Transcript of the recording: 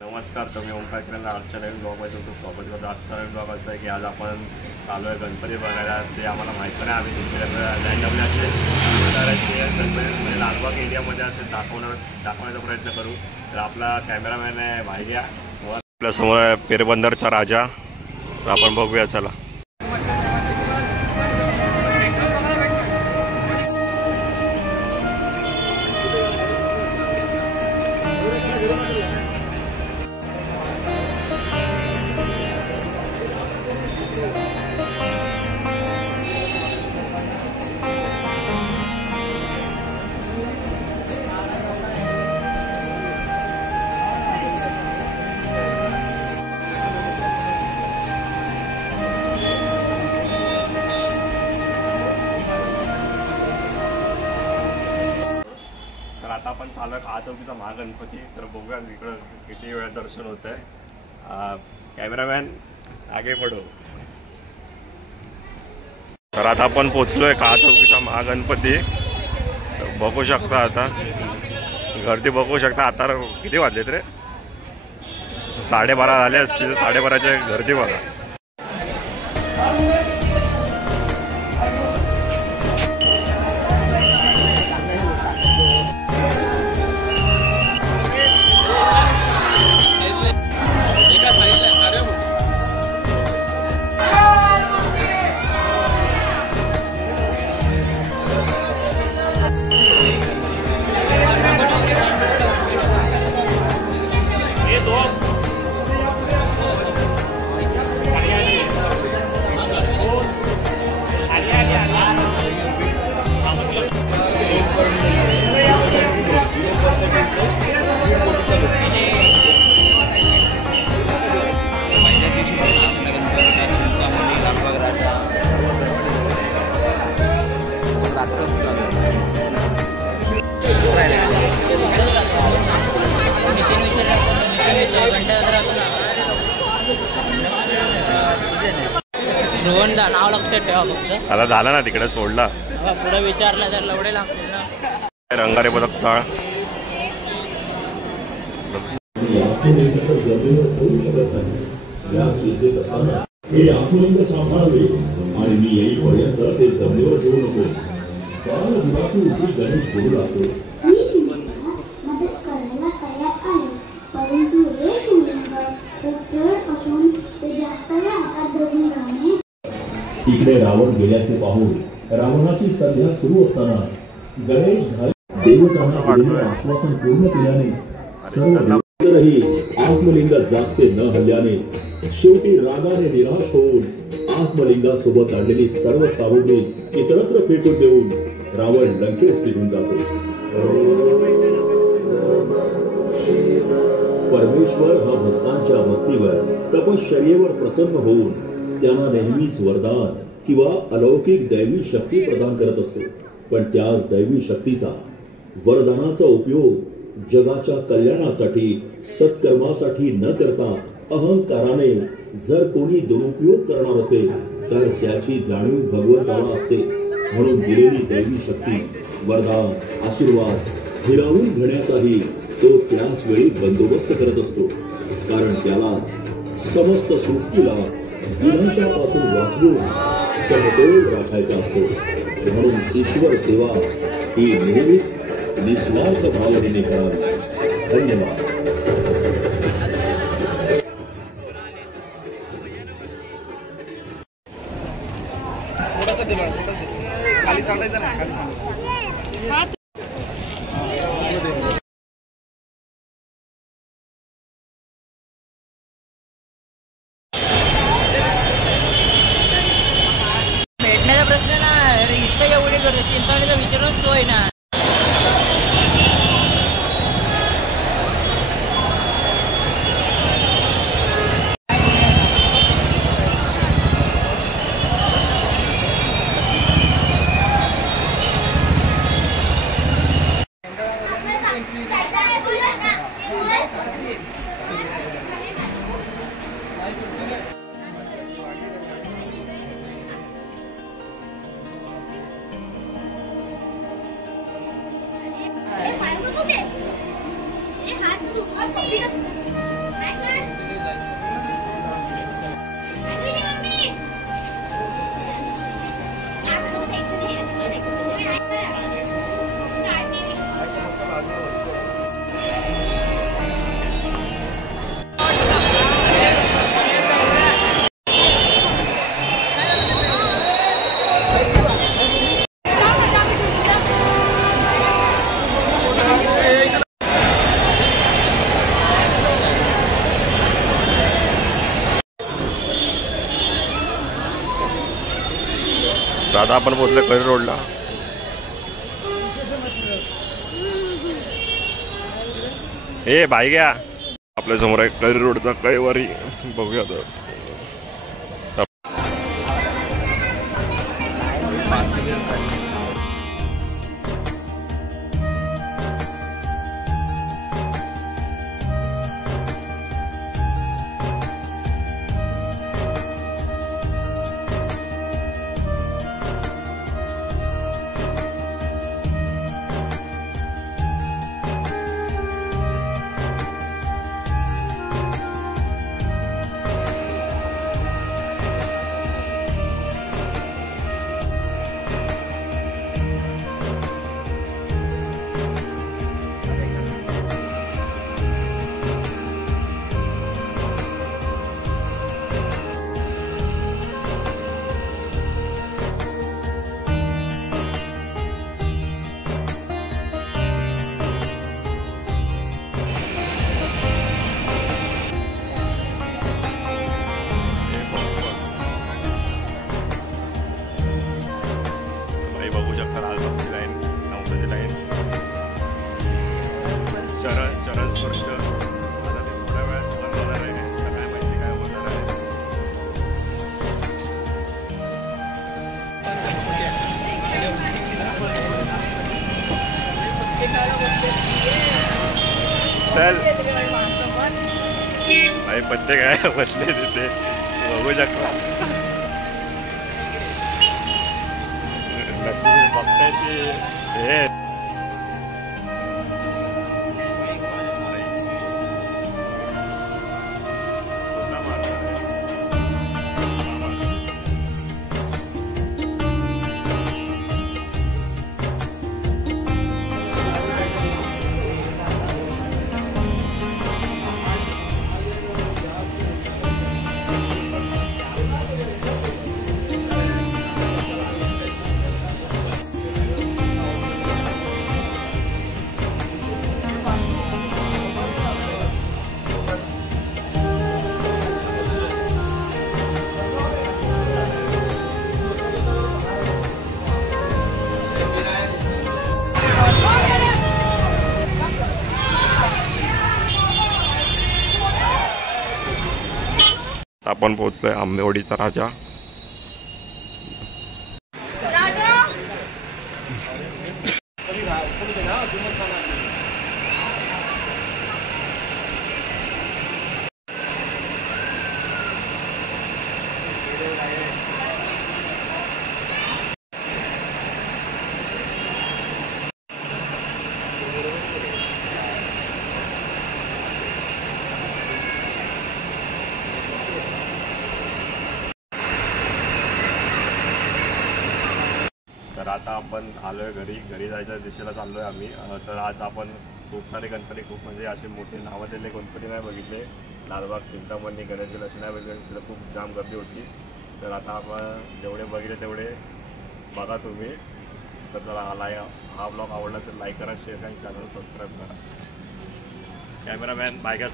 नमस्कार, तुम्ही ओंकार किरण आजच्या नवीन ब्लॉगमध्ये तुमचं स्वागत करतो। आजचा नवीन ब्लॉग असा आहे की आज आपण चालू आहे गणपती बघायला। ते आम्हाला माहीत नाही, आम्ही तिकडे रँडमली असे गणपती म्हणजे लालबाग एरियामध्ये असे दाखवण्याचा प्रयत्न करू। तर आपला कॅमेरामॅन आहे भाईया, आपल्यासमोर आहे पेरबंदरचा राजा। तर आपण बघूया, चला। आता आपण चालू आहे चौकीचा महागणपती। तर बघूया इकडं किती वेळा दर्शन होत आहे। कॅमेरामॅन आगे पडो। तर आता आपण पोचलोय चौकीचा महागणपती। तर बघू शकता, आता गर्दी बघू शकता। आता किती वाजलेत रे? 12:30 झाले असतील। 12:30च्या गर्दी बघा। नाव लक्षात ठेवा फक्त। आता झाला ना, तिकडे सोडला, पुढे विचारलं तर लवडे लागतील ना। रंगारे बदक चाळ सांभाळावे आणि मी येईपर्यंत ते जमिनीवर ठेवू नकोस। गणेश बोलू लागतो, मदत करायला तयार आहे, परंतु हे शिवलिंग खूप जड असून ते जास्त वेळ हातात धरून राहणे। तिकडे रावण गेल्याचे पाहून रावणाची सध्या सुरू असताना गणेश देवतांना दिलेले आश्वासन पूर्ण केल्याने सर्व आत्मलिंग जागचे न हल्ल्याने शेवटी रागाने निराश होऊन आत्मलिंगासोबत आणलेली सर्व सावधी इतरत्र फेकून देऊन रावण लंकेस निघून जातो। परमेश्वर हा भक्तांच्या भक्तीवर तपश्चर्येवर प्रसन्न होऊन त्यांना नेहमीच वरदान किंवा अलौकिक दैवी शक्ती प्रदान करत असतो। पण त्याच दैवी शक्तीचा, वरदानाचा उपयोग जगाच्या कल्याणासाठी, सत्कर्मासाठी न करता अहंकाराने जर कोणी दुरुपयोग करणार असेल तर त्याची जाणीव भगवंताला असते। म्हणून दिलेली दैवी शक्ती, वरदान, आशीर्वाद हिरावून घेण्याचाही तो त्याच वेळी बंदोबस्त करत असतो। कारण त्याला समस्त सृष्टीला विनाशापासून वाचवून समतोल राखायचा असतो। म्हणून ईश्वर सेवा ही नेहमीच निस्वार्थ भावनेने करावी। धन्यवाद। खाली सांडायचं ना, खाली सांडायचं। भेटण्याचा प्रश्न ना, इथं एवढे करतो चिंतावणीचा विचारच तो आहे ना। आता आपण पोहोचले करी रोडला. ए बाई घ्या आपल्या समोर आहे करी रोडचा कैवारी. बघूया तर बघू शकता लालबागची लाईन, नवसाची लाईन, चरण स्पर्श. आता ते थोड्या वेळात बंद होणार आहे. काय माहिती काय होणार आहे. चल भाई पत्ते काय बसले तिथे बघू शकता. बघताय ते हे आपण पोहोचलोय आंबेवाडीचा राजा. तर आता आपण आलोय घरी जायच्या दिशेला चाललोय आम्ही. तर आज आपण खूप सारे गणपती, खूप म्हणजे असे मोठे नावाजलेले गणपती नाही बघितले. लालबाग, चिंतामणी, गणेशगड असे नाही बघितले. तिथं खूप जाम गर्दी होती. तर आता आपण जेवढे बघितले तेवढे बघा तुम्ही. तर चला हा ब्लॉग आवडला असेल लाईक करा, शेअर करा, चॅनल सबस्क्राईब करा. कॅमेरामॅन बायका